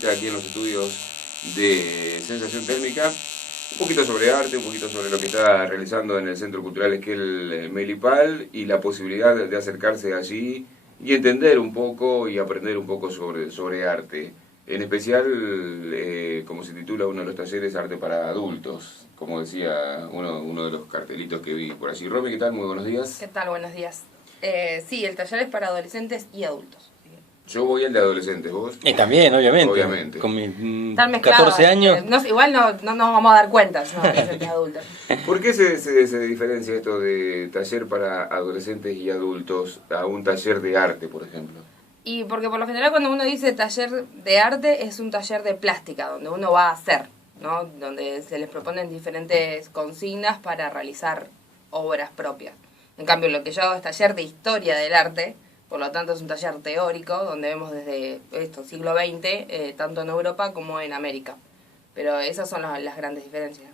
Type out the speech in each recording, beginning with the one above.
visita aquí en los estudios de Sensación Térmica, un poquito sobre arte, un poquito sobre lo que está realizando en el Centro Cultural Esquel Melipal y la posibilidad de acercarse allí y entender un poco y aprender un poco sobre arte. En especial, como se titula uno de los talleres, Arte para Adultos, como decía uno de los cartelitos que vi por allí. Romy, ¿qué tal? Muy buenos días. ¿Qué tal? Buenos días. Sí, el taller es para adolescentes y adultos. Yo voy al de adolescentes, ¿vos? Y también, obviamente. Obviamente. Con mis Están mezclados, 14 años. Igual no nos vamos a dar cuenta, no, adolescentes y adultos. ¿Por qué se diferencia esto de taller para adolescentes y adultos a un taller de arte, por ejemplo? Y porque por lo general cuando uno dice taller de arte es un taller de plástica, donde uno va a hacer, ¿no? Donde se les proponen diferentes consignas para realizar obras propias. En cambio, lo que yo hago es taller de historia del arte, por lo tanto es un taller teórico, donde vemos desde siglo XX, tanto en Europa como en América. Pero esas son las grandes diferencias.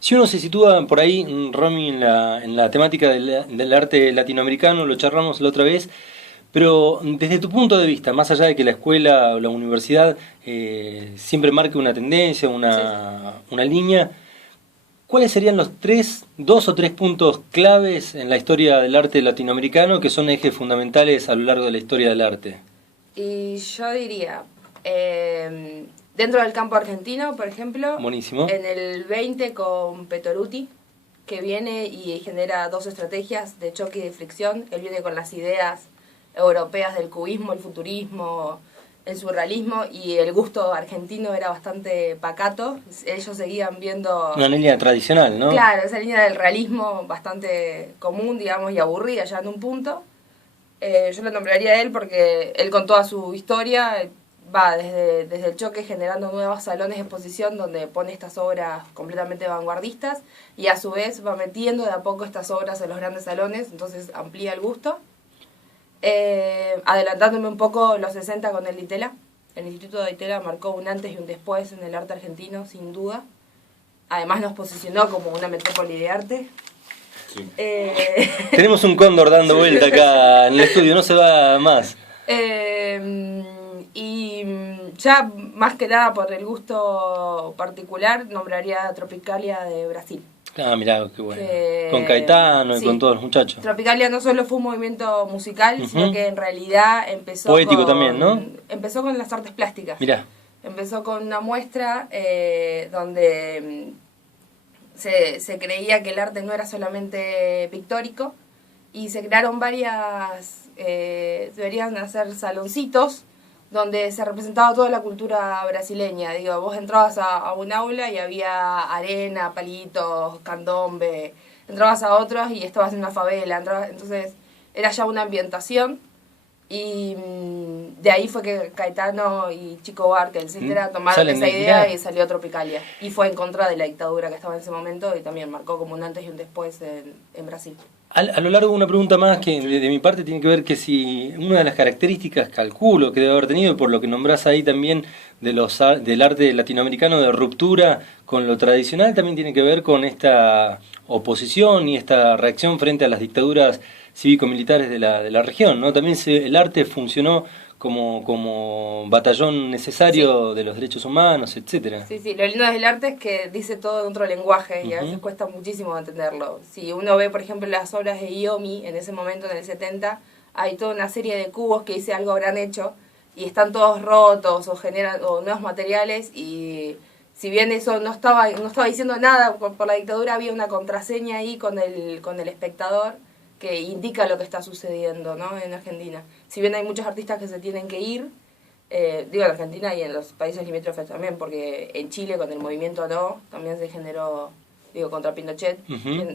Si uno se sitúa por ahí, Romy, en la temática del arte latinoamericano, lo charlamos la otra vez, pero desde tu punto de vista, más allá de que la escuela o la universidad siempre marque una tendencia, una línea, ¿cuáles serían los dos o tres puntos claves en la historia del arte latinoamericano que son ejes fundamentales a lo largo de la historia del arte? Y yo diría, dentro del campo argentino, por ejemplo, buenísimo, en el 20 con Petoruti, que viene y genera dos estrategias de choque y de fricción. Él viene con las ideas europeas del cubismo, el futurismo, el surrealismo, y el gusto argentino era bastante pacato. Ellos seguían viendo una línea tradicional, ¿no? Claro, esa línea del realismo bastante común, digamos, y aburrida ya en un punto. Yo lo nombraría a él porque él, con toda su historia, va desde el choque generando nuevos salones de exposición donde pone estas obras completamente vanguardistas y a su vez va metiendo de a poco estas obras en los grandes salones, entonces amplía el gusto. Adelantándome un poco, los 60 con el Ditela. El Instituto de Ditela marcó un antes y un después en el arte argentino, sin duda. Además nos posicionó como una metrópoli de arte. Sí. Tenemos un cóndor dando vuelta acá en el estudio, no se va más. Y ya más que nada por el gusto particular, nombraría Tropicalia de Brasil. Ah, mirá, qué bueno. Con Caetano y con todos los muchachos. Tropicalia no solo fue un movimiento musical, sino que en realidad empezó poético también, ¿no? Empezó con las artes plásticas. Mirá. Empezó con una muestra donde se creía que el arte no era solamente pictórico, y se crearon deberían hacer saloncitos donde se representaba toda la cultura brasileña. Digo, vos entrabas a un aula y había arena, palitos, candombe, entrabas a otros y estabas en una favela, entonces era ya una ambientación, y de ahí fue que Caetano y Chico Buarque, etcétera, tomaron esa idea y salió Tropicalia, y fue en contra de la dictadura que estaba en ese momento y también marcó como un antes y un después en Brasil. A lo largo, una pregunta más que de mi parte tiene que ver que si una de las características, calculo, que debe haber tenido, por lo que nombrás ahí también del arte latinoamericano de ruptura con lo tradicional, también tiene que ver con esta oposición y esta reacción frente a las dictaduras cívico-militares de la región, ¿no? También el arte funcionó como batallón necesario de los derechos humanos, etcétera. Sí, lo lindo del arte es que dice todo en otro lenguaje y a veces cuesta muchísimo entenderlo. Si uno ve, por ejemplo, las obras de Iommi en ese momento, en el 70, hay toda una serie de cubos que dice algo habrán hecho y están todos rotos o nuevos materiales, y si bien eso no estaba diciendo nada por la dictadura, había una contraseña ahí con el espectador que indica lo que está sucediendo, ¿no? En Argentina. Si bien hay muchos artistas que se tienen que ir, digo en Argentina y en los países limítrofes también, porque en Chile con el movimiento No también se generó, contra Pinochet,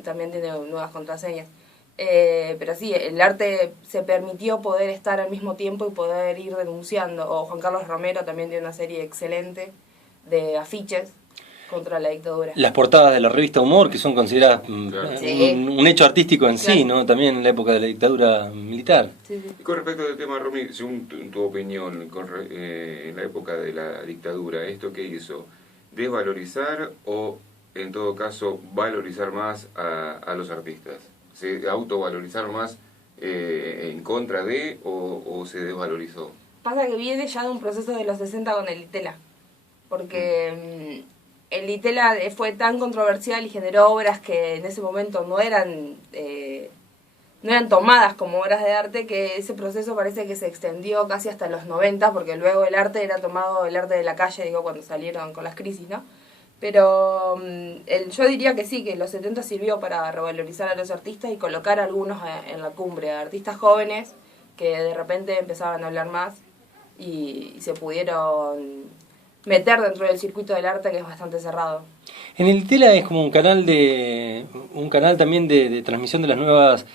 también tiene nuevas contraseñas. Pero sí, el arte se permitió poder estar al mismo tiempo y poder ir denunciando. O Juan Carlos Romero también tiene una serie excelente de afiches contra la dictadura. Las portadas de la revista Humor, que son consideradas un hecho artístico en sí, ¿no? También en la época de la dictadura militar. Sí. Y con respecto al tema, Romy, según tu opinión, en la época de la dictadura, ¿esto qué hizo? ¿Desvalorizar o, en todo caso, valorizar más a los artistas? ¿Se autovalorizaron más en contra de o se desvalorizó? Pasa que viene ya de un proceso de los 60 con el Itela, porque el Itela fue tan controversial y generó obras que en ese momento no eran tomadas como obras de arte, que ese proceso parece que se extendió casi hasta los 90, porque luego el arte era tomado, el arte de la calle, digo, cuando salieron con las crisis, ¿no? Pero yo diría que sí, que los 70 sirvió para revalorizar a los artistas y colocar a algunos en la cumbre, a artistas jóvenes que de repente empezaban a hablar más y se pudieron meter dentro del circuito del arte, que es bastante cerrado. En el Itela es como un canal también de transmisión de las nuevas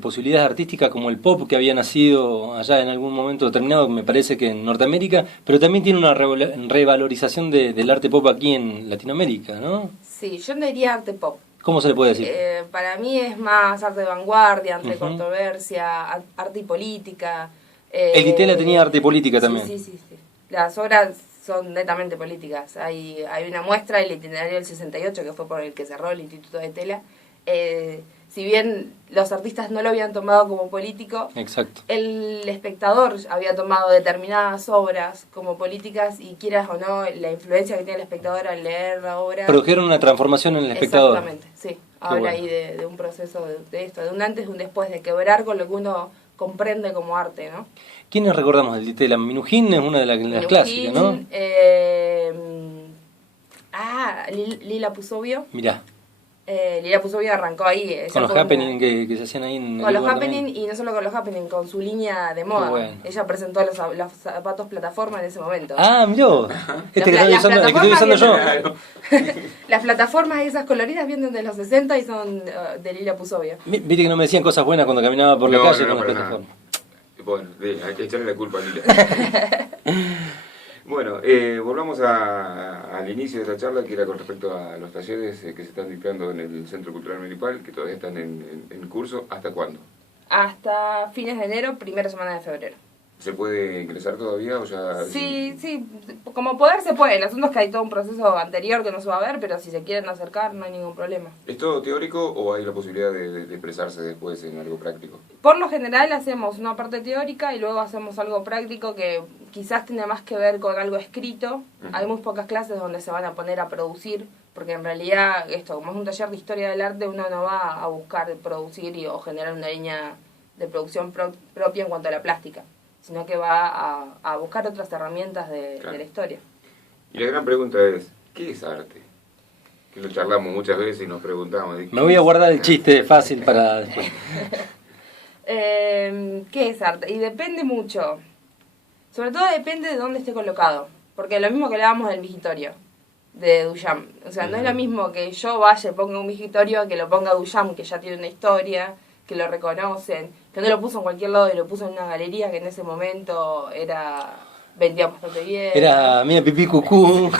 posibilidades artísticas, como el pop que había nacido allá en algún momento determinado, me parece que en Norteamérica, pero también tiene una revalorización del arte pop aquí en Latinoamérica, ¿no? Sí, yo no diría arte pop. ¿Cómo se le puede decir? Para mí es más arte de vanguardia, arte de controversia, arte y política. El Itela tenía arte y política también. Sí. Las obras son netamente políticas. Hay una muestra del itinerario del 68, que fue por el que cerró el Instituto de Tela. Si bien los artistas no lo habían tomado como político, exacto, el espectador había tomado determinadas obras como políticas, y quieras o no, la influencia que tiene el espectador al leer la obra... Produjeron una transformación en el espectador. Exactamente, sí. Habla ahí de un proceso de esto, de un antes y un después, de quebrar con lo que uno comprende como arte, ¿no? ¿Quiénes recordamos del Itela? Minujín es una de las clásicas, ¿no? Lila Pusovio. Mirá. Lila Pusovio arrancó ahí. Con los happening que se hacían ahí en con los happening, y no solo con los happening, con su línea de moda. Bueno. Ella presentó los zapatos plataforma en ese momento. Ah, miró. El que estoy usando yo. Las plataformas esas coloridas vienen de los 60 y son de Lila Pusovio. Viste que no me decían cosas buenas cuando caminaba por la calle con las plataformas. Bueno, hay que echarle la culpa a Lila. Bueno, volvamos al inicio de esta charla, que era con respecto a los talleres que se están dictando en el Centro Cultural Melipal, que todavía están en curso. ¿Hasta cuándo? Hasta fines de enero, primera semana de febrero. ¿Se puede ingresar todavía o ya...? Sí, como poder se puede. El asunto es que hay todo un proceso anterior que no se va a ver, pero si se quieren acercar no hay ningún problema. ¿Es todo teórico o hay la posibilidad de expresarse después en algo práctico? Por lo general hacemos una parte teórica y luego hacemos algo práctico que quizás tiene más que ver con algo escrito. Hay muy pocas clases donde se van a poner a producir, porque en realidad esto, como es un taller de historia del arte, uno no va a buscar producir o generar una línea de producción propia en cuanto a la plástica, sino que va a buscar otras herramientas de la historia. Y la gran pregunta es, ¿qué es arte? Que lo charlamos muchas veces y nos preguntamos. Me voy a guardar el chiste fácil para después. ¿Qué es arte? Y depende mucho. Sobre todo depende de dónde esté colocado. Porque lo mismo que hablábamos del Vigitorio de Duchamp. O sea, no es lo mismo que yo vaya y ponga un Vigitorio que lo ponga Duchamp, que ya tiene una historia, que lo reconocen, que no lo puso en cualquier lado y lo puso en una galería que en ese momento vendía bastante bien. Era mía pipí cucú.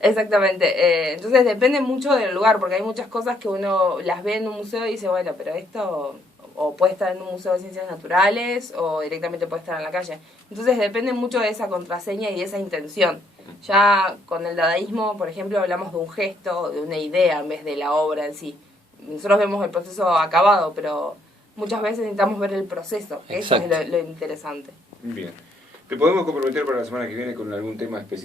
Exactamente. Entonces depende mucho del lugar, porque hay muchas cosas que uno las ve en un museo y dice, bueno, pero esto o puede estar en un museo de ciencias naturales o directamente puede estar en la calle. Entonces depende mucho de esa contraseña y de esa intención. Ya con el dadaísmo, por ejemplo, hablamos de un gesto, de una idea en vez de la obra en sí. Nosotros vemos el proceso acabado, pero muchas veces necesitamos ver el proceso. Eso es lo interesante. Bien. ¿Te podemos comprometer para la semana que viene con algún tema específico?